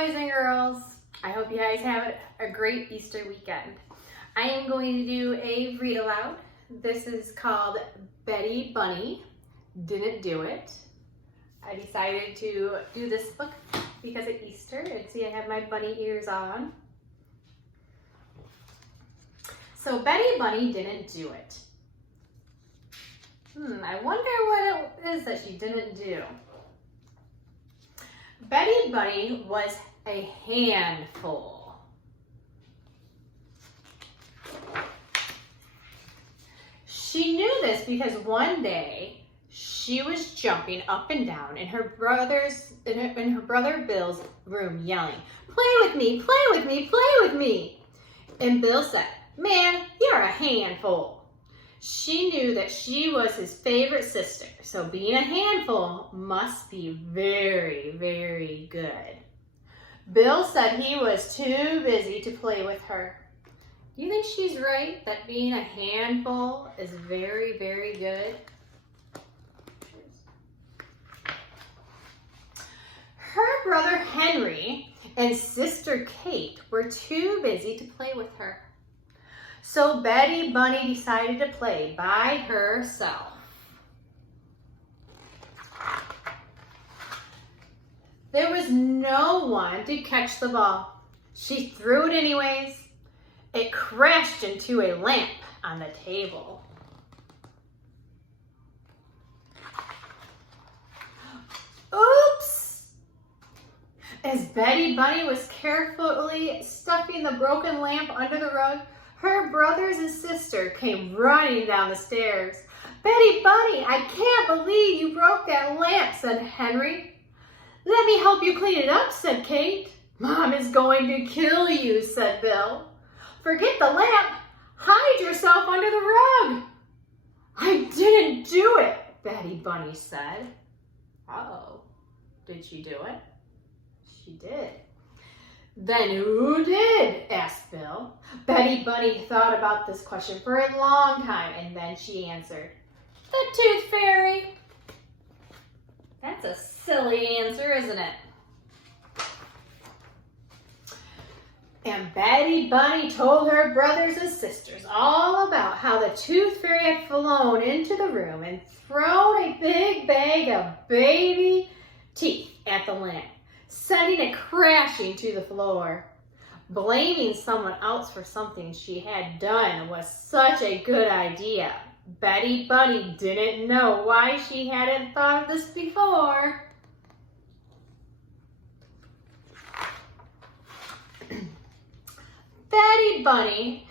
boys and girls. I hope you guys have a great Easter weekend. I am going to do a read aloud. This is called Betty Bunny Didn't Do It. I decided to do this book because of Easter. And see, I have my bunny ears on. So Betty Bunny didn't do it. I wonder what it is that she didn't do. Betty Bunny was a handful. She knew this because one day she was jumping up and down in her brother Bill's room yelling, "Play with me, play with me, play with me." And Bill said, "Man, you're a handful." She knew that she was his favorite sister, so being a handful must be very, very good. Bill said he was too busy to play with her. Do you think she's right that being a handful is very, very good? Her brother Henry and sister Kate were too busy to play with her. So Betty Bunny decided to play by herself. There was no one to catch the ball. She threw it anyways. It crashed into a lamp on the table. Oops! As Betty Bunny was carefully stuffing the broken lamp under the rug, her brothers and sister came running down the stairs. "Betty Bunny, I can't believe you broke that lamp," said Henry. "Let me help you clean it up," said Kate. "Mom is going to kill you," said Bill. "Forget the lamp. Hide yourself under the rug." "I didn't do it," Betty Bunny said. Uh-oh. Did she do it? She did. "Then who did?" asked Bill. Betty Bunny thought about this question for a long time, and then she answered, "The Tooth Fairy." That's a silly answer, isn't it? And Betty Bunny told her brothers and sisters all about how the Tooth Fairy had flown into the room and thrown a big bag of baby teeth at the lamp, sending it crashing to the floor. Blaming someone else for something she had done was such a good idea. Betty Bunny didn't know why she hadn't thought of this before. "Betty Bunny,"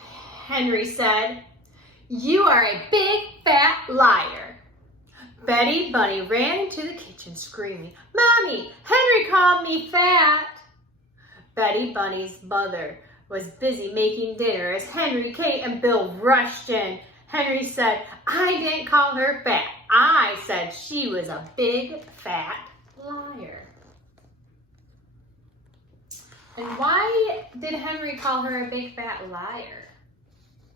Henry said, "you are a big fat liar." Betty Bunny ran into the kitchen screaming, "Mommy, Henry called me fat." Betty Bunny's mother was busy making dinner as Henry, Kate, and Bill rushed in. Henry said, "I didn't call her fat. I said she was a big fat liar." And why did Henry call her a big fat liar?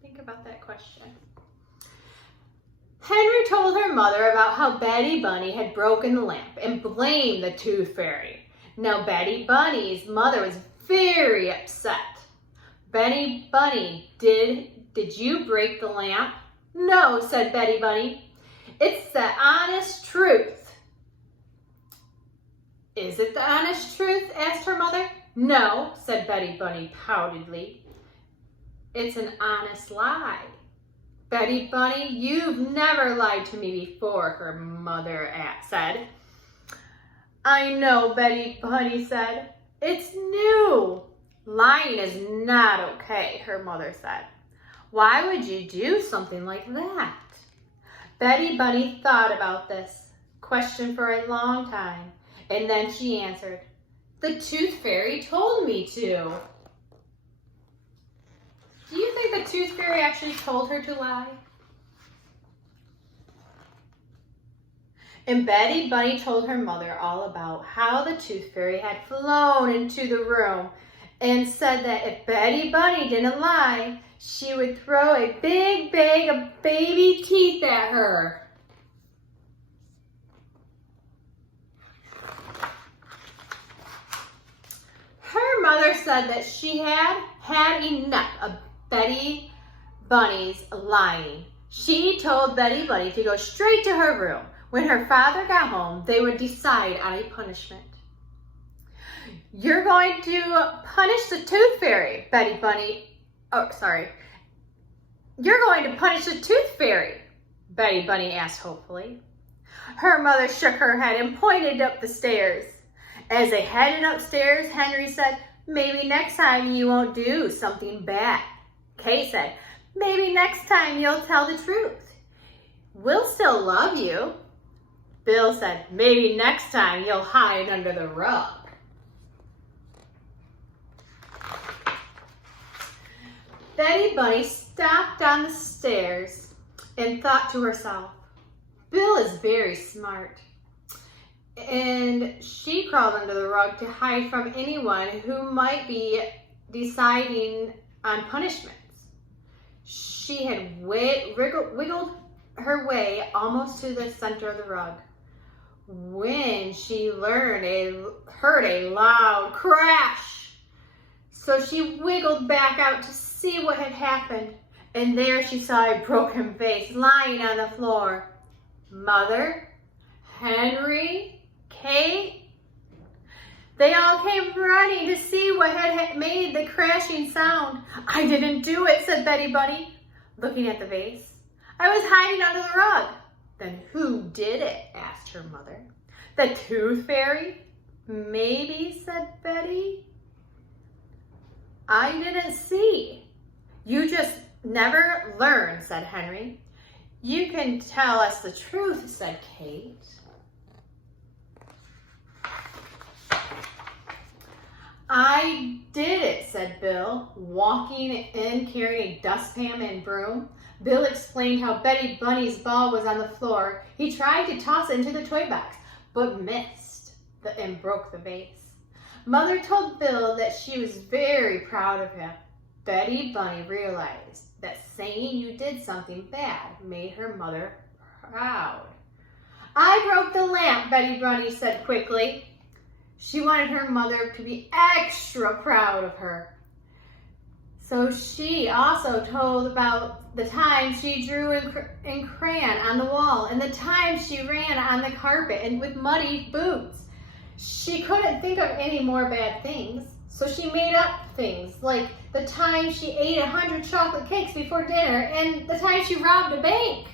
Think about that question. Henry told her mother about how Betty Bunny had broken the lamp and blamed the Tooth Fairy. Now Betty Bunny's mother was very upset. "Betty Bunny, did you break the lamp?" "No," said Betty Bunny. "It's the honest truth." "Is it the honest truth?" asked her mother. "No," said Betty Bunny poutedly. "It's an honest lie." "Betty Bunny, you've never lied to me before," her mother said. "I know," Betty Bunny said. "It's new." "Lying is not okay," her mother said. "Why would you do something like that?" Betty Bunny thought about this question for a long time, and then she answered, "The Tooth Fairy told me to." Do you think the Tooth Fairy actually told her to lie? And Betty Bunny told her mother all about how the Tooth Fairy had flown into the room and said that if Betty Bunny didn't lie, she would throw a big bag of baby teeth at her. mother said that she had enough of Betty Bunny's lying. She told Betty Bunny to go straight to her room. When her father got home, they would decide on a punishment. You're going to punish the Tooth Fairy, Betty Bunny. Oh, sorry. You're going to punish the Tooth Fairy, Betty Bunny asked hopefully. Her mother shook her head and pointed up the stairs. As they headed upstairs, Henry said, maybe next time you won't do something bad. Kate said, maybe next time you'll tell the truth. We'll still love you. Bill said, maybe next time you'll hide under the rug. Betty Bunny stopped on the stairs and thought to herself, Bill is very smart. And she crawled under the rug to hide from anyone who might be deciding on punishments. She had wiggled her way almost to the center of the rug when she heard a loud crash. So she wiggled back out to see what had happened, and there she saw a broken vase lying on the floor. Mother, Henry, Kate, they all came running to see what had made the crashing sound. I didn't do it, said Betty Bunny, looking at the vase. I was hiding under the rug. Then who did it? Asked her mother. The Tooth Fairy? Maybe, said Betty. I didn't see. You just never learn, said Henry. You can tell us the truth, said Kate. I did it, said Bill, walking in carrying a dustpan and broom. Bill explained how Betty Bunny's ball was on the floor. He tried to toss it into the toy box, but missed and broke the vase. Mother told Bill that she was very proud of him. Betty Bunny realized that saying you did something bad made her mother proud. I broke the lamp, Betty Bunny said quickly. She wanted her mother to be extra proud of her. So she also told about the time she drew in crayon on the wall and the time she ran on the carpet and with muddy boots. She couldn't think of any more bad things, so she made up things like the time she ate 100 chocolate cakes before dinner and the time she robbed a bank.